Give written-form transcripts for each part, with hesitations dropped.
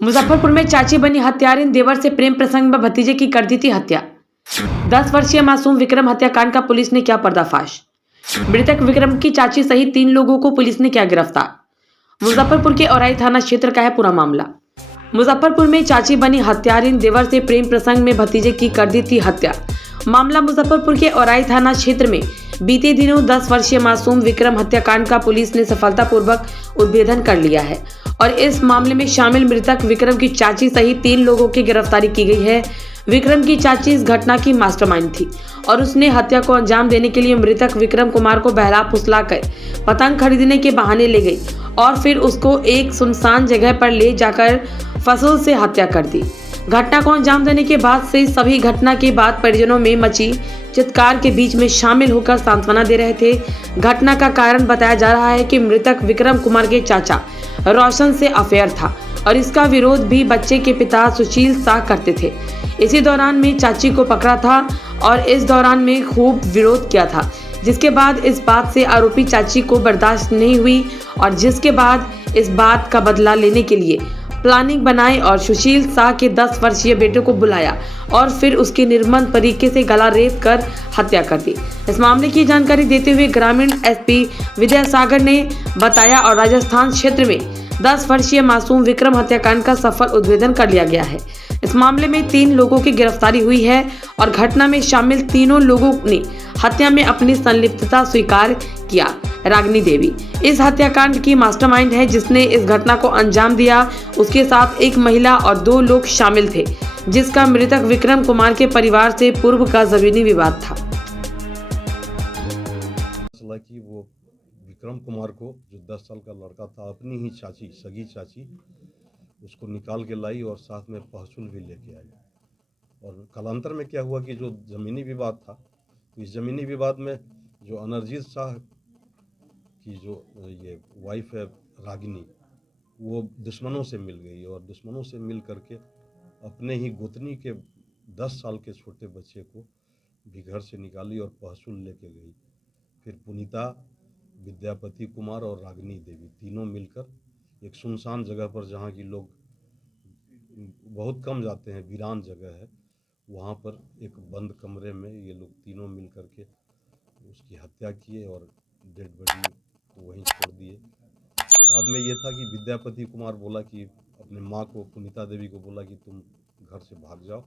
मुजफ्फरपुर में चाची बनी हत्यारिन, देवर से प्रेम प्रसंग में भतीजे की कर दी थी हत्या। 10 वर्षीय मासूम विक्रम हत्याकांड का पुलिस ने किया पर्दाफाश। मृतक विक्रम की चाची सहित 3 लोगों को पुलिस ने किया गिरफ्तार। मुजफ्फरपुर के औराई थाना क्षेत्र का है पूरा मामला। मुजफ्फरपुर में चाची बनी हत्यारिन, देवर से प्रेम प्रसंग में भतीजे की कर दी थी हत्या। मामला मुजफ्फरपुर के औराई थाना क्षेत्र में बीते दिनों 10 वर्षीय मासूम विक्रम हत्याकांड का पुलिस ने सफलतापूर्वक उद्भेदन कर लिया है और इस मामले में शामिल मृतक विक्रम की चाची सहित 3 लोगों की गिरफ्तारी की गई है। विक्रम की चाची इस घटना की मास्टरमाइंड थी और उसने हत्या को अंजाम देने के लिए मृतक विक्रम कुमार को बहला फुसलाकर पतंग खरीदने के बहाने ले गई और फिर उसको एक सुनसान जगह पर ले जाकर फसल से हत्या कर दी। घटना को अंजाम देने के बाद से सभी घटना के बाद परिजनों में मची चित्कार के बीच में शामिल होकर सांत्वना दे रहे थे। घटना का कारण बताया जा रहा है कि मृतक विक्रम कुमार के चाचा रोशन से अफेयर था और इसका विरोध भी बच्चे के पिता सुशील शाह करते थे। इसी दौरान में चाची को पकड़ा था और इस दौरान में खूब विरोध किया था, जिसके बाद इस बात से आरोपी चाची को बर्दाश्त नहीं हुई और जिसके बाद इस बात का बदला लेने के लिए प्लानिंग बनाई और सुशील शाह के 10 वर्षीय बेटे को बुलाया और फिर उसके निर्मम तरीके से गला रेत कर हत्या कर दी। इस मामले की जानकारी देते हुए ग्रामीण एसपी विद्यासागर ने बताया और राजस्थान क्षेत्र में 10 वर्षीय मासूम विक्रम हत्याकांड का सफल उद्भेदन कर लिया गया है। इस मामले में 3 लोगों की गिरफ्तारी हुई है और घटना में शामिल तीनों लोगों ने हत्या में अपनी संलिप्तता स्वीकार किया। रागिनी देवी इस हत्याकांड की मास्टरमाइंड है जिसने इस घटना को अंजाम दिया। उसके साथ एक महिला और 2 लोग शामिल थे, जिसका मृतक विक्रम कुमार के परिवार से पूर्व का जमीनी विवाद था। कि वो विक्रम कुमार को, जो 10 साल का लड़का था, अपनी ही चाची, सगी चाची, उसको निकाल के लाई और साथ में पहसुल भी लेके आई। और कालांतर में क्या हुआ कि जो ज़मीनी विवाद था, तो इस ज़मीनी विवाद में जो अनरजीत शाह की जो ये वाइफ है रागिनी, वो दुश्मनों से मिल गई और दुश्मनों से मिल करके अपने ही गोतनी के 10 साल के छोटे बच्चे को भी घर से निकाली और पहसुल लेके गई। फिर पुनीता, विद्यापति कुमार और रागिनी देवी तीनों मिलकर एक सुनसान जगह पर, जहाँ की लोग बहुत कम जाते हैं, वीरान जगह है, वहाँ पर एक बंद कमरे में ये लोग तीनों मिल करके उसकी हत्या किए और डेड बॉडी को वहीं छोड़ दिए। बाद में ये था कि विद्यापति कुमार बोला कि अपने माँ को, पुनीता देवी को बोला कि तुम घर से भाग जाओ।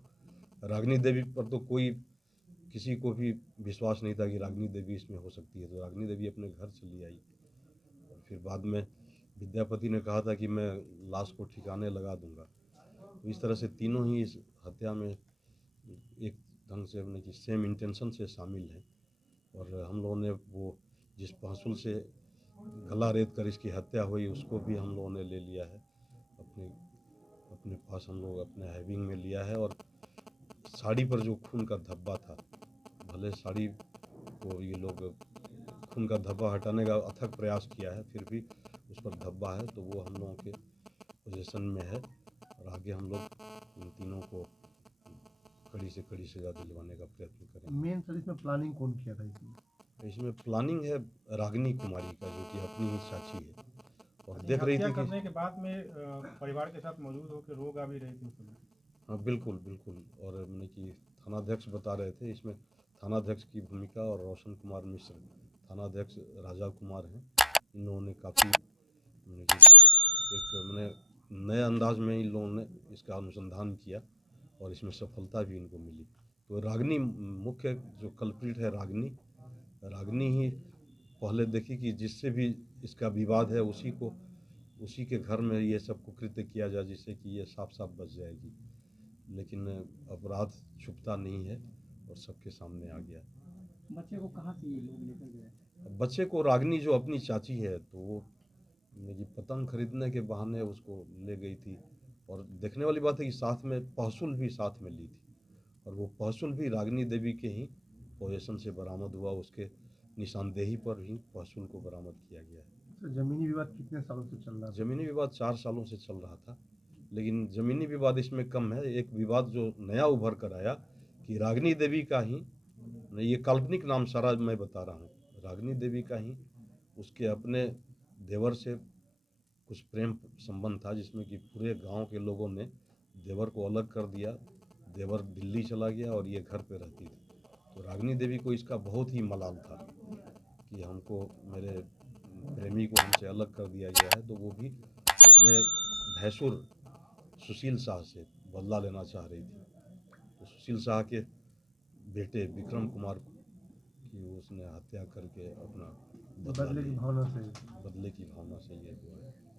रागिनी देवी पर तो किसी को भी विश्वास नहीं था कि रागिनी देवी इसमें हो सकती है, तो रागिनी देवी अपने घर चली आई। और फिर बाद में विद्यापति ने कहा था कि मैं लाश को ठिकाने लगा दूंगा। तो इस तरह से तीनों ही इस हत्या में एक ढंग से अपने की सेम इंटेंशन से शामिल हैं। और हम लोगों ने वो जिस पहसुल से गला रेत कर इसकी हत्या हुई, उसको भी हम लोगों ने ले लिया है अपने पास। हम लोग अपने हैविंग में लिया है। और साड़ी पर जो खून का धब्बा था, भले साड़ी को ये लोग खून का धब्बा हटाने का अथक प्रयास किया है, फिर भी उस पर धब्बा है, तो वो हम लोगों के पोजीशन में है। और आगे हम लोग इन तीनों को कड़ी से कड़ी सजा दिलवाने का प्रयत्न करेंगे। मेन सर इसमें प्लानिंग कौन किया था? इसमें प्लानिंग है रागिनी कुमारी का, जो कि अपनी ही चाची है और देख रही थी करने के बाद में परिवार के साथ मौजूद होकर रो गा भी रही थी उस समय। हाँ, बिल्कुल बिल्कुल। और मैंने कि थानाध्यक्ष बता रहे थे, इसमें थानाध्यक्ष की भूमिका और रोशन कुमार मिश्र, थानाध्यक्ष राजा कुमार हैं, इन लोगों ने काफ़ी एक मैंने नए अंदाज में इन लोगों ने इसका अनुसंधान किया और इसमें सफलता भी इनको मिली। तो रागिनी मुख्य जो कल्प्रिट है, रागिनी ही पहले देखी कि जिससे भी इसका विवाद है उसी के घर में ये सब कुकृत्य किया जाए, जिससे कि ये साफ साफ बच जाएगी। लेकिन अपराध छुपता नहीं है और सबके सामने आ गया। बच्चे को कहाँ से ये लोग लेकर गए? बच्चे को रागिनी, जो अपनी चाची है, तो वो मेरी पतंग खरीदने के बहाने उसको ले गई थी। और देखने वाली बात है कि साथ में पहसुल भी साथ में ली थी और वो पहसुल भी रागिनी देवी के ही पोजीशन से बरामद हुआ। उसके निशानदेही पर ही पहसुल को बरामद किया गया है। तो ज़मीनी विवाद कितने सालों से चल रहा था? ज़मीनी विवाद 4 सालों से चल रहा था, लेकिन ज़मीनी विवाद इसमें कम है। एक विवाद जो नया उभर कर आया कि रागिनी देवी का ही, ये काल्पनिक नाम सारा मैं बता रहा हूँ, रागिनी देवी का ही उसके अपने देवर से कुछ प्रेम संबंध था जिसमें कि पूरे गांव के लोगों ने देवर को अलग कर दिया। देवर दिल्ली चला गया और ये घर पे रहती थी। तो रागिनी देवी को इसका बहुत ही मलाल था कि हमको मेरे प्रेमी को हमसे अलग कर दिया गया है। तो वो भी अपने भैंसुर सुशील शाह से बदला लेना चाह रही थी। तो सुशील शाह के बेटे विक्रम कुमार की उसने हत्या करके अपना बदले की भावना से बदले की भावना से ये हुआ है।